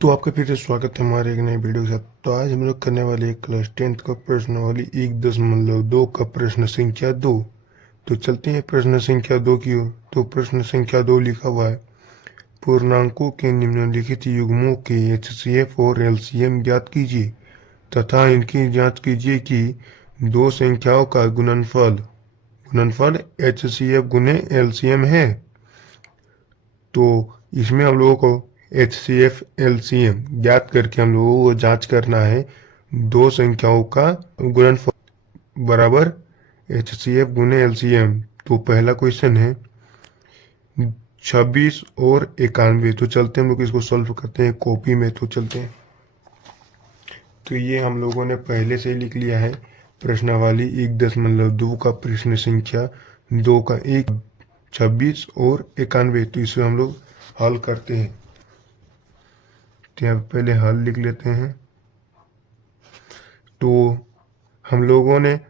तो आपका फिर से स्वागत है हमारे एक नए वीडियो के साथ। तो आज हम लोग करने वाले एक क्लास 10th का प्रश्नावली 1.2 का प्रश्न संख्या 2। तो चलते हैं प्रश्न संख्या 2 की ओर। तो प्रश्न संख्या 2 लिखा हुआ है, पूर्णांकों के निम्नलिखित युग्मों के HCF और LCM ज्ञात कीजिए तथा इनकी जांच कीजिए कि दो संख्याओं का गुणनफल HCF गुने LCM है। तो इसमें हम लोगों को HCF LCM ज्ञात करके हम लोगों को जांच करना है दो संख्याओं का गुणनफल बराबर HCF गुने LCM। तो पहला क्वेश्चन है 26 और 91। तो चलते हम लोग इसको सॉल्व करते हैं कॉपी में। तो चलते हैं। तो ये हम लोगों ने पहले से लिख लिया है प्रश्नावली 1.2 का प्रश्न संख्या 2 का 26 और 91। तो इसे हम लोग हल करते हैं। तो यहाँ पहले हल लिख लेते हैं। तो हम लोगों ने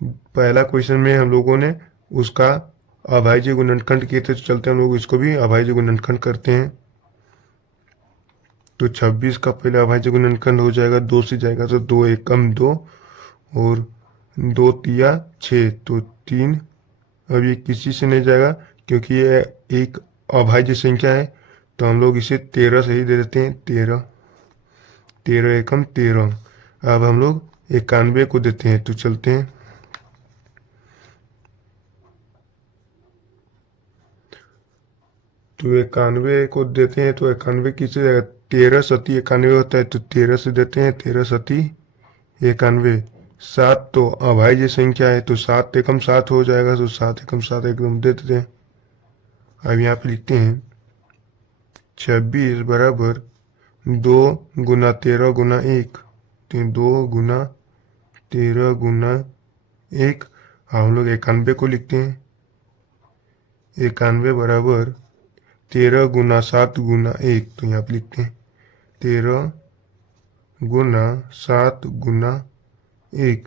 पहला क्वेश्चन में हम लोगों ने उसका अभाज्य गुणनखंड किए थे। तो चलते हम लोग इसको भी अभाज्य गुणनखंड करते हैं। तो 26 का पहले अभाज्य गुणनखंड हो जाएगा, 2 से जाएगा तो 2 एकम 2 और 2 तिया 6 तो 3। अब ये किसी से नहीं जाएगा क्योंकि ये एक अभाज्य संख्या है, तो हम लोग इसे 13 से ही दे देते हैं। 13 एकम 13। अब हम लोग 91 को देते हैं। तो चलते हैं। तो 91 को देते हैं तो 91 किससे जाएगा, 13 सती 91 होता है तो 13 से देते हैं। 13 सती 91। 7 तो अभाज्य संख्या है तो 7 एकम 7 हो जाएगा, तो 7 एकम 7 एकदम दे देते हैं। अब यहाँ पे लिखते हैं 26 बराबर 2 गुना 13 गुना 1। तो 2 गुना 13 गुना 1। हम लोग 91 को लिखते हैं। 91 बराबर 13 गुना 7 गुना 1। तो यहाँ पे लिखते हैं 13 गुना 7 गुना 1।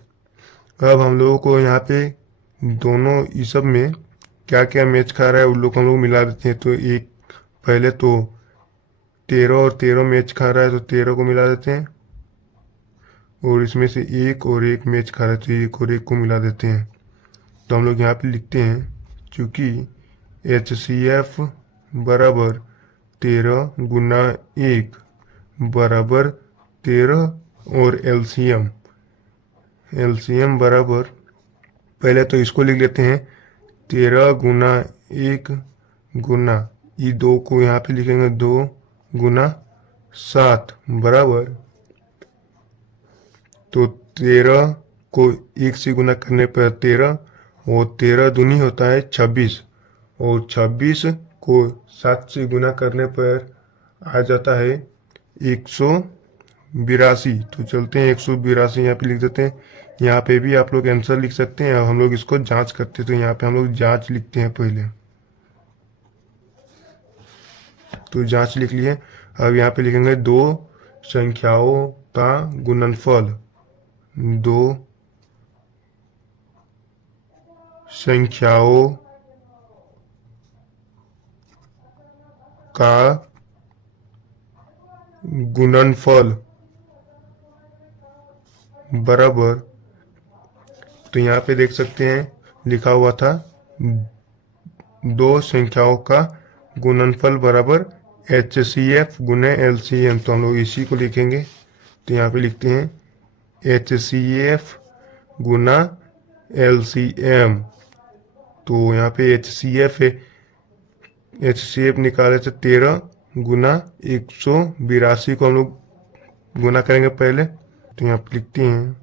अब हम लोगों को यहाँ पे दोनों इस सब में क्या क्या मैच खा रहा है उन लोग हम लोग मिला देते हैं। तो एक पहले तो 13 और 13 मैच खा रहा है तो 13 को मिला देते हैं, और इसमें से 1 और 1 मैच खा रहा है तो 1 और 1 को मिला देते हैं। तो हम लोग यहाँ पे लिखते हैं चूँकि HCF बराबर 13 गुना 1 बराबर 13 और LCM बराबर, पहले तो इसको लिख लेते हैं 13 गुना 1 गुना ये 2 को यहाँ पे लिखेंगे 2 गुना 7 बराबर, तो 13 को 1 से गुना करने पर 13 और 13 दूनी होता है 26, और 26 को 7 से गुना करने पर आ जाता है 182। तो चलते हैं 182 यहाँ पे लिख देते हैं। यहाँ पे भी आप लोग आंसर लिख सकते हैं। अब हम लोग इसको जांच करते हैं। तो यहाँ पे हम लोग जांच लिखते हैं पहले। तो जांच लिख लिए। अब यहाँ पे लिखेंगे दो संख्याओं का गुणनफल। दो संख्याओं का गुणनफल बराबर, तो यहाँ पे देख सकते हैं लिखा हुआ था दो संख्याओं का गुणनफल बराबर HCF गुने LCM। तो हम लोग इसी को लिखेंगे। तो यहाँ पे लिखते हैं HCF गुना LCM। तो यहाँ पे HCF है, HCF निकाले थे 13 गुना 182 को हम लोग गुना करेंगे पहले। तो यहाँ पे लिखते हैं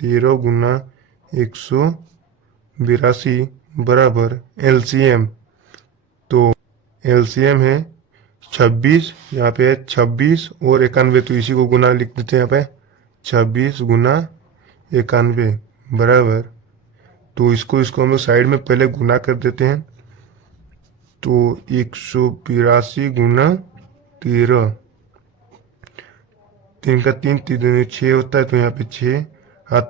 13 गुना 182 बराबर LCM। तो LCM है 26, यहाँ पे है 26 और 91, तो इसी को गुना लिख देते हैं यहाँ पे 26 गुना 91 बराबर, तो इसको हम लोग साइड में पहले गुना कर देते हैं। तो 182 गुना 13, 3 का 3 3 6 होता है, तो यहाँ पे 6 हाथ।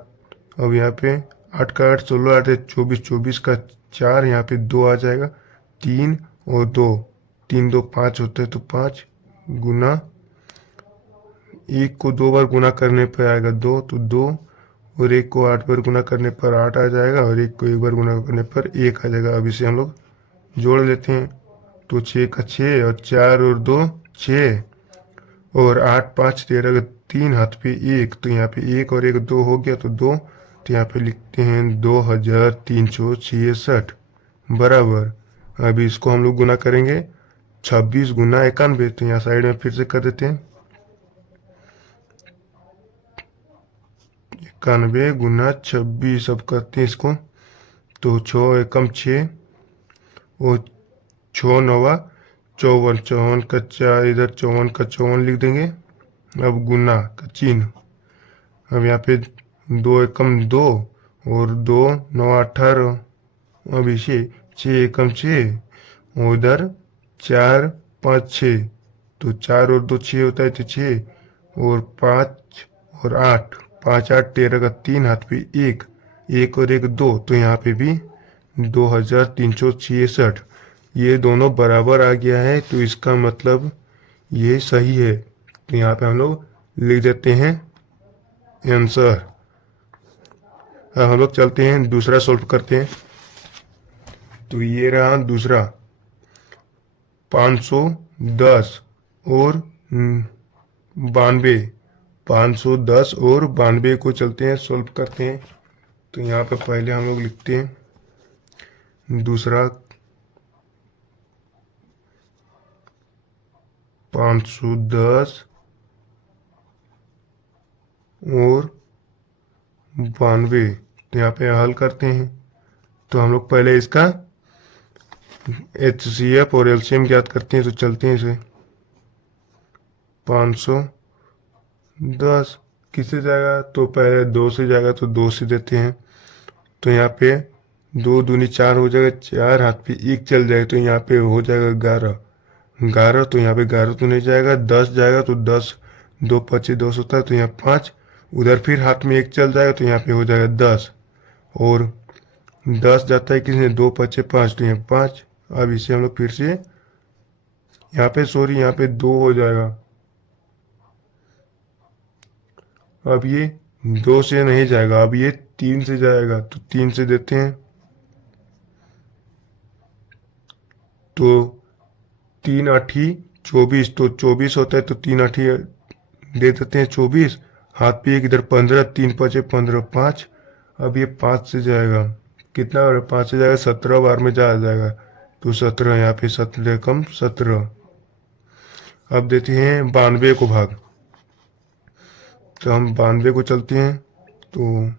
अब यहाँ पे 8 का 8 16 8 24, 24 का 4, यहाँ पे 2 आ जाएगा, 3 और 2 3 2 5 होता है, तो 5 गुना एक को 2 बार गुना करने पर आएगा 2, तो 2, और एक को 8 बार गुना करने पर 8 आ जाएगा, और एक को 1 बार गुना करने पर 1 आ जाएगा। अब इसे हम लोग जोड़ लेते हैं। तो 6 का 6 और 4 और 2 6, और 8 5 13 का 3 हाथ पे 1, तो यहाँ पे 1 और 1 2 हो गया, तो 2, तो यहाँ पे लिखते हैं 2366 बराबर। अभी इसको हम लोग गुना करेंगे 26 गुना 91, तो यहाँ साइड में फिर से कर देते हैं 91 गुना 26। अब करते हैं इसको, तो 6 एकम 6 और 6 नवा 54, 54 का 4 इधर 54 का 54 लिख देंगे। अब गुना का चिन्ह, अब यहाँ पे 2 एकम 2 और 2 9 18, अब इसे 6 एकम 6 और उधर 4 5 6, तो 4 और 2 6 होता है, तो 6 और 5 और 8, 5 8 13 का 3 हाथ पे 1, 1 और 1 2, तो यहाँ पे भी 2366। ये दोनों बराबर आ गया है, तो इसका मतलब ये सही है। तो यहाँ पे हम लोग लिख देते हैं आंसर। अब हम लोग चलते हैं दूसरा सॉल्व करते हैं। तो ये रहा दूसरा 510 और 92, 510 और 92 को चलते हैं सॉल्व करते हैं। तो यहाँ पे पहले हम लोग लिखते हैं दूसरा 510 और 92, तो यहाँ पे हल करते हैं। तो हम लोग पहले इसका HCF और LCM ज्ञात करते हैं। तो चलते हैं इसे 510 किससे जाएगा, तो पहले 2 से जाएगा, तो 2 से देते हैं। तो यहाँ पे 2 दूनी 4 हो जाएगा, 4 हाथ पे 1 चल जाएगा, तो यहाँ पे हो जाएगा 11, 11, तो यहाँ पे 11 तो नहीं जाएगा, 10 जाएगा, तो 10 2 25 10 होता है, तो यहाँ 5, उधर फिर हाथ में 1 चल जाएगा, तो यहाँ पे हो जाएगा 10, और 10 जाता है किसने 2 5 5, तो यहाँ 5। अब इसे हम लोग फिर से यहाँ पे यहाँ पे 2 हो जाएगा। अब ये 2 से नहीं जाएगा, अब ये 3 से जाएगा, तो 3 से देते हैं। तो 3 आठी 24, तो 24 होता है, तो 3 आठी दे देते हैं 24, हाथ पे 1 इधर 15, 3 5 15 5। अब ये 5 से जाएगा, कितना 5 से जाएगा 17 बार में जा जाएगा, तो 17, यहाँ पे 17 कम 17। अब देते हैं 92 को भाग, तो हम 92 को चलते हैं। तो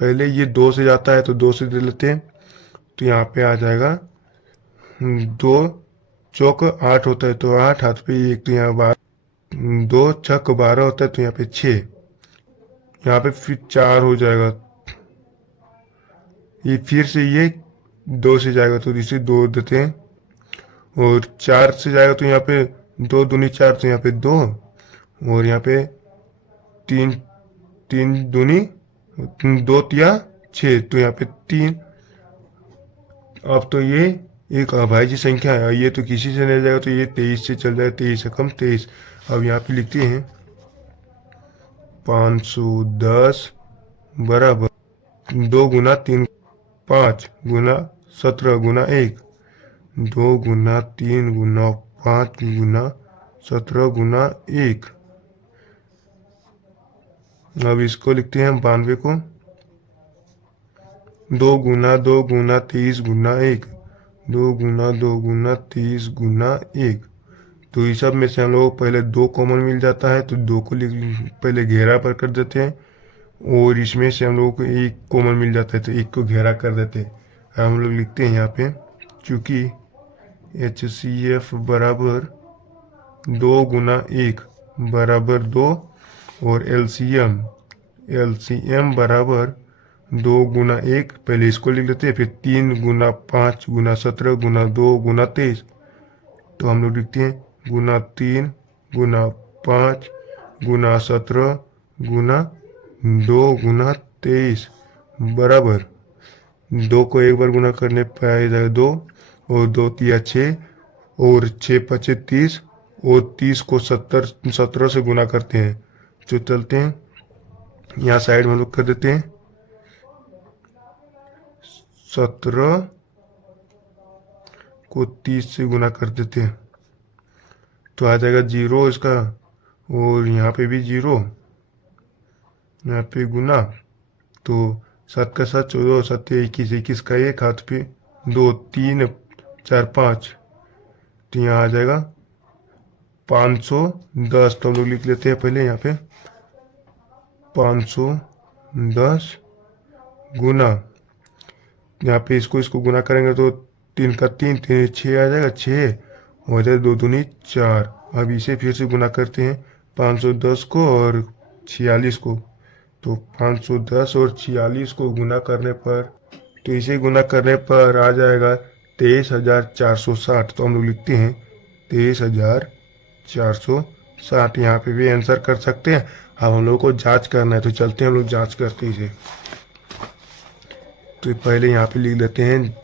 पहले ये 2 से जाता है, तो 2 से दे लेते हैं। तो यहाँ पे आ जाएगा 2 चौक 8 होता है, तो 8 हाथ पे 1, तो यहाँ 12, 2 छक 12 होता है, तो यहाँ पे 6, यहाँ पे फिर 4 हो जाएगा। ये फिर से ये 2 से जाएगा, तो इसे 2 देते हैं, और 4 से जाएगा, तो यहाँ पे 2 दूनी 4, तो यहाँ पे 2, और यहाँ पे 3 3 दूनी 2 तिया 6, तो यहाँ पे 3। अब तो ये एक अभाज्य संख्या है, ये तो किसी से नहीं जाएगा, तो ये 23 से चल जाएगा, 23 से कम 23। अब यहाँ पे लिखते हैं 510 बराबर 2 गुना 3 5 गुना 17 गुना 1, 2 गुना 3 गुना 5 गुना 17 गुना 1। अब इसको लिखते हैं 92 को 2 गुना 2 गुना 30 गुना 1, 2 गुना 2 गुना 30 गुना 1। तो इस सब में से हम लोग पहले 2 कॉमन मिल जाता है, तो 2 को पहले घेरा पर कर देते हैं, और इसमें से हम लोगों को 1 कॉमन मिल जाता है, तो 1 को घेरा कर देते हैं। हम लोग लिखते हैं यहाँ पे, चूंकि HCF बराबर 2 गुना 1 बराबर 2, और LCM बराबर 2 गुना 1, पहले इसको लिख लेते हैं, फिर 3 गुना 5 गुना 17 गुना 2 गुना 23। तो हम लोग लिखते हैं गुना 3 गुना 5 गुना 17 गुना 2 गुना 23 बराबर 2 को 1 बार गुना करने पर आ जाएगा 2, और 2 तिया 6, और 6 5 30, और 30 को 17 से गुना करते हैं। तो चलते हैं यहाँ साइड में हम लोग कर देते हैं 17 को 30 से गुना कर देते हैं तो आ जाएगा 0 इसका, और यहाँ पे भी 0, यहाँ पे गुना, तो 7 का 7 14, 7 21, 21 का 1 हाथ पे 2 3 4 5, तो यहाँ आ जाएगा 510। तो हम लोग लिख लेते हैं पहले यहाँ पे 510 गुना, यहाँ पे इसको गुना करेंगे तो 3 का 3 3 6 आ जाएगा, 6 हो जाए 2 दूनी 4। अब इसे फिर से गुना करते हैं 510 को और 46 को, तो 510 और 46 को गुना करने पर, तो इसे गुना करने पर आ जाएगा 23,460। तो हम लोग लिखते हैं 23,460। यहाँ पे भी आंसर कर सकते हैं। अब हम लोग को जांच करना है तो चलते हैं हम लोग जांच करते हैं इसे। तो पहले यहाँ पे लिख लेते हैं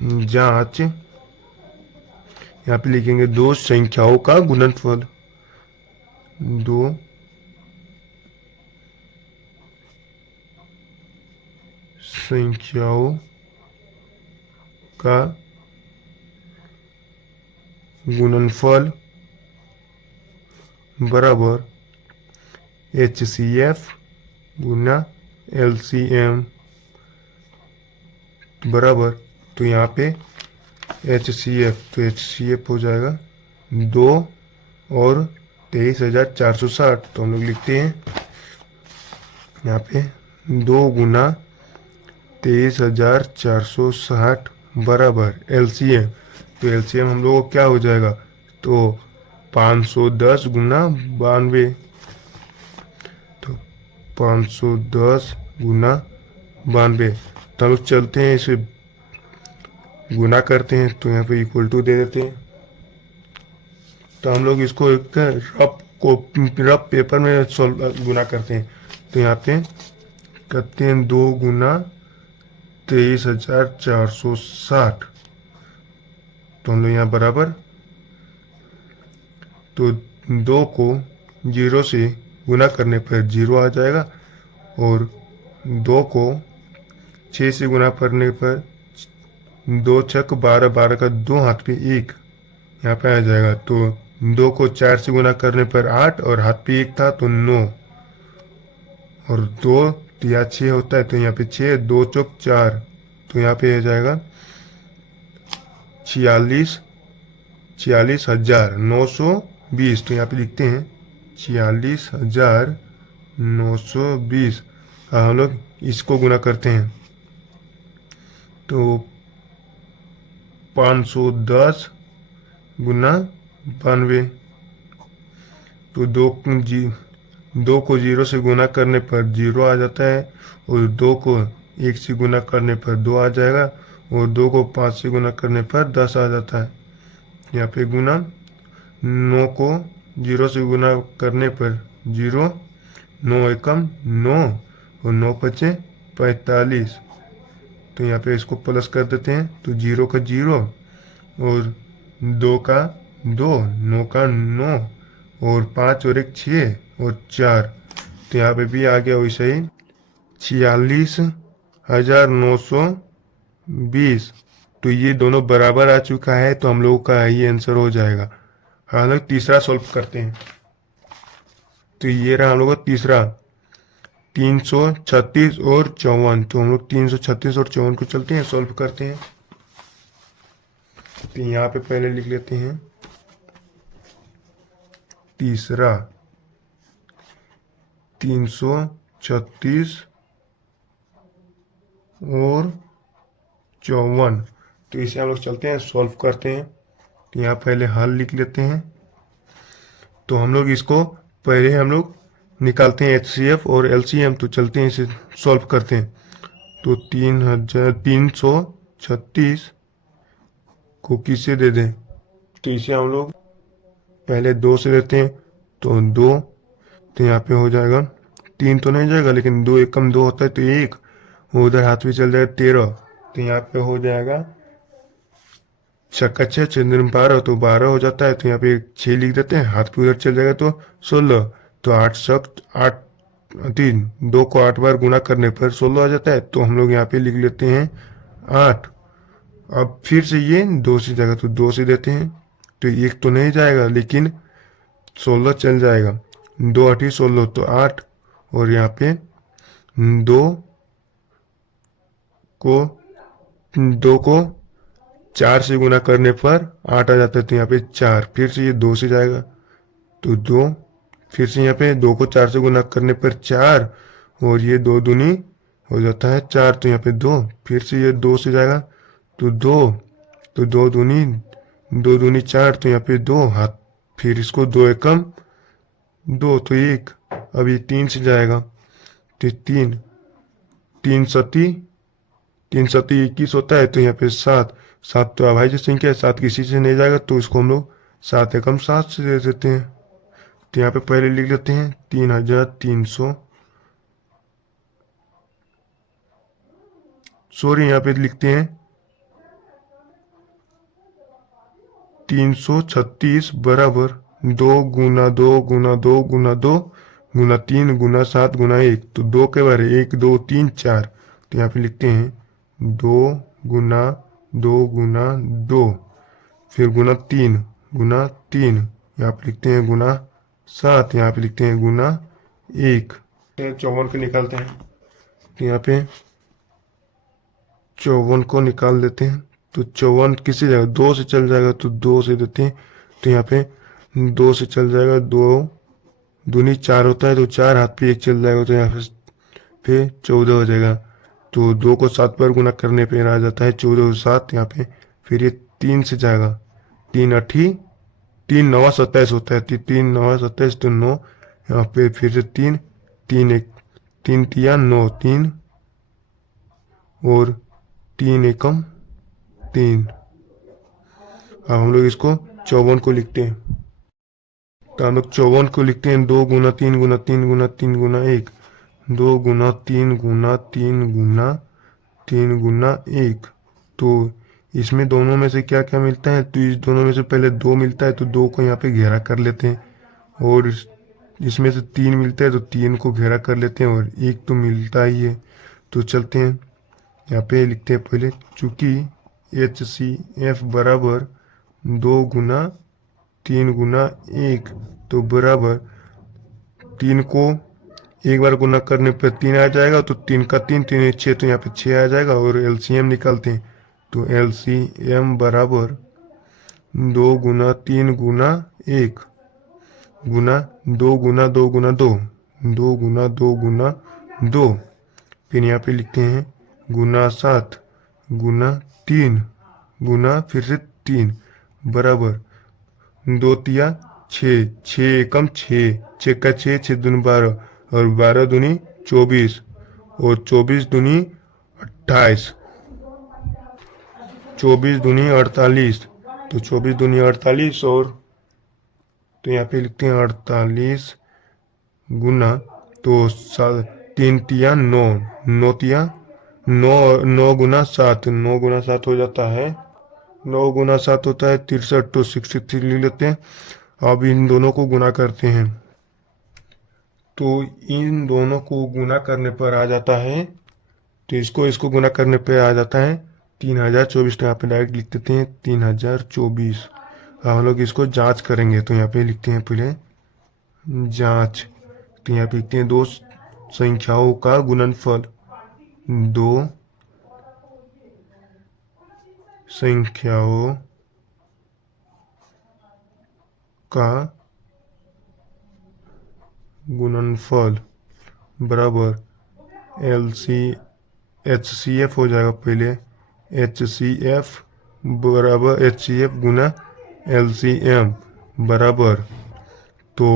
जांच, यहाँ पे लिखेंगे दो संख्याओं का गुणनफल, दो संख्याओं का गुणनफल बराबर HCF गुना LCM बराबर, तो यहाँ पे HCF, तो HCF हो जाएगा 2 और 23,460। तो हम लोग लिखते हैं यहाँ पे 2 गुना 23,460 बराबर LCM, तो LCM हम लोगों को क्या हो जाएगा, तो 510 गुना 92, तो 510 गुना 92। तो हम लोग चलते हैं इसे गुना करते हैं, तो यहाँ पे इक्वल टू दे देते हैं। तो हम लोग इसको एक रफ पेपर में गुना करते हैं। तो यहाँ पे करते हैं 2 गुना 23,460, तो हम लोग यहाँ बराबर, तो 2 को 0 से गुना करने पर 0 आ जाएगा, और 2 को 6 से गुना करने पर 2 छक 12, 12 का 2 हाथ पे 1 यहाँ पे आ जाएगा। तो 2 को 4 से गुना करने पर 8 और हाथ पे 1 था तो 9, और 2 या 6 होता है तो यहाँ पे 6, 2 चौक 4, तो यहाँ पे आ जाएगा 46,920। तो यहाँ पे लिखते हैं 46,920। हम लोग इसको गुना करते हैं, तो 510 गुना 92, तो 2 को 0 से गुना करने पर 0 आ जाता है, और 2 को 1 से गुना करने पर 2 आ जाएगा, और 2 को 5 से गुना करने पर 10 आ जाता है। यहाँ पे गुना 9 को 0 से गुना करने पर 0, 9 एकम 9, और 9 पचे 45। तो यहाँ पे इसको प्लस कर देते हैं, तो 0 का 0 और 2 का 2, 9 का 9, और 5 और 1 6 और 4, तो यहाँ पे भी आ गया वैसे ही 46,920। तो ये दोनों बराबर आ चुका है, तो हम लोगों का ये आंसर हो जाएगा। हालांकि तीसरा सॉल्व करते हैं, तो ये रहा हम लोग का तीसरा 336 और 54। तो हम लोग 336 और 54 को चलते हैं सॉल्व करते हैं। तो यहाँ पे पहले लिख लेते हैं तीसरा 336 और 54। तो इसे हम लोग चलते हैं सॉल्व करते हैं। तो यहाँ पहले हल लिख लेते हैं। तो हम लोग इसको पहले हम लोग निकालते हैं HCF और LCM। तो चलते हैं इसे सॉल्व करते हैं। तो 336 को किससे दे दें, तो इसे हम लोग पहले 2 से देते हैं, तो 2, तो यहाँ पे हो जाएगा 3 तो नहीं जाएगा, लेकिन 2 एकम 2 होता है तो 1, उधर हाथ में चल जाएगा 13, तो यहाँ पे हो जाएगा छक्का छः, छः दूनी 12, तो 12 हो जाता है। तो यहाँ पे 6 लिख देते हैं, हाथ पे उधर चल जाएगा तो 16। तो 8 3, 2 को 8 बार गुना करने पर 16 आ जाता है। तो हम लोग यहाँ पे लिख लेते हैं 8। अब फिर से ये 2 से जाएगा तो 2 से देते हैं, तो एक तो नहीं जाएगा लेकिन 16 चल जाएगा। 2 8 16, तो 8। और यहाँ पे 2 को 2 को 4 से गुना करने पर 8 आ जाता है। तो यहाँ पे 4, फिर से ये 2 से जाएगा तो 2, फिर से यहाँ पे 2 को 4 से गुना करने पर 4, और ये 2 दूनी हो जाता है 4, तो यहाँ पे 2, फिर से ये 2 से जाएगा तो 2, तो 2 दूनी 4, तो यहाँ पे 2 हाथ, फिर इसको 2 एकम 2, तो 1। अब ये 3 से जाएगा तो 3, 3 सती 21 होता है। तो यहाँ पे 7, 7 तो अभाज्य संख्या है, 7 किसी से नहीं जाएगा तो इसको हम लोग 7 एकम 7 से दे देते हैं। तो यहाँ पे पहले लिख लेते हैं 3300, सॉरी यहाँ पे लिखते हैं 336 बराबर 2 गुना 2 गुना 2 गुना 2 गुना 3 गुना 7 गुना 1। तो 2 के बारे 1 2 3 4, तो यहाँ पे लिखते हैं 2 गुना 2 गुना 2, फिर गुना 3 गुना 3, यहाँ पे लिखते हैं गुना 7, यहाँ पे लिखते हैं गुना 1। 54 को निकालते हैं, तो यहाँ पे 54 को निकाल देते हैं। तो 54 किसी जगह 2 से चल जाएगा तो 2 से देते हैं। तो यहाँ पे 2 से चल जाएगा, 2 दूनी 4 होता है तो 4 हाथ पे 1 चल जाएगा, तो यहाँ पे 14 हो जाएगा। तो 2 को 7 बार गुना करने पे आ जाता है 14 और 7 यहाँ पे। फिर ये 3 से जाएगा, 3 8 3 9 27 होता है, 3 9 27, तो 9 यहाँ पे फिर से 3 3 1 3 तिया 9, 3 और 3 एकम 3। अब हम लोग इसको 54 को लिखते हैं, तो हम लोग 54 को लिखते हैं 2 गुना 3 गुना 3 गुना 3 गुना 1, 2 गुना 3 गुना 3 गुना 3 गुना 1। तो इसमें दोनों में से क्या क्या मिलता है, तो इस दोनों में से पहले 2 मिलता है तो 2 को यहाँ पे घेरा कर लेते हैं, और इसमें से 3 मिलता है तो 3 को घेरा कर लेते हैं, और 1 तो मिलता ही है। तो चलते हैं यहाँ पे लिखते हैं पहले, चूंकि HCF बराबर 2 गुना 3 गुना 1, तो बराबर 3 को एक बार गुना करने पर 3 आ जाएगा, तो 3 का 3 3 6, तो यहाँ पे 6 आ जाएगा। और LCM निकालते हैं, तो LCM बराबर 2 गुना 3 गुना 1 गुना 2 गुना 2 गुना 2, 2 गुना 2 गुना 2, फिर यहाँ पे लिखते हैं गुना 7 गुना 3 गुना फिर से 3 बराबर 2 तिया 6, 6 एकम 6, 6 का 6, 6 दूनी 12, और 12 दूनी 24, और 24 दूनी 28, 24 दूनी 48, तो 24 दूनी 48, और तो यहाँ पे लिखते हैं 48 गुना, तो 3 तिया 9, 9 तिया 9, 9 गुना 7, 9 गुना 7 हो जाता है, 9 गुना 7 होता है 63, तो 63 ले लेते हैं। अब इन दोनों को गुना करते हैं, तो इन दोनों को गुना करने पर आ जाता है, तो इसको गुना करने पर आ जाता है 3024। तो यहाँ पे डायरेक्ट लिख देते हैं 3024। हम लोग इसको जांच करेंगे, तो यहाँ पे लिखते हैं पहले जांच, तो यहाँ पे लिखते हैं 2 संख्याओं का गुणनफल, 2 संख्याओं का गुणनफल बराबर HCF हो जाएगा पहले, HCF बराबर HCF गुना LCM बराबर, तो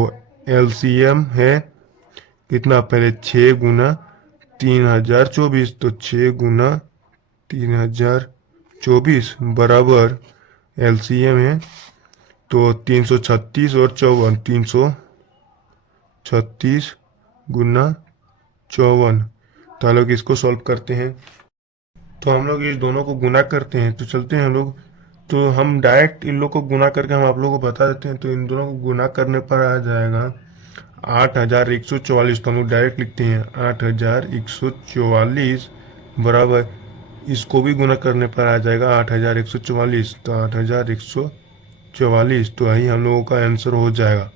LCM है कितना, पहले 6 गुना 3024, तो 6 गुना 3024 बराबर LCM है तो 336 और 54, 336 गुना 54। तो हम लोग इसको सॉल्व करते हैं, तो हम लोग इस दोनों को गुना करते हैं, तो चलते हैं हम लोग। तो हम डायरेक्ट इन लोग को गुना करके हम आप लोगों को बता देते हैं। तो इन दोनों को गुना करने पर आ जाएगा 8144। तो हम लोग डायरेक्ट लिखते हैं 8144 बराबर, इसको भी गुना करने पर आ जाएगा 8144। तो 8144, तो यही हम लोगों का आंसर हो जाएगा।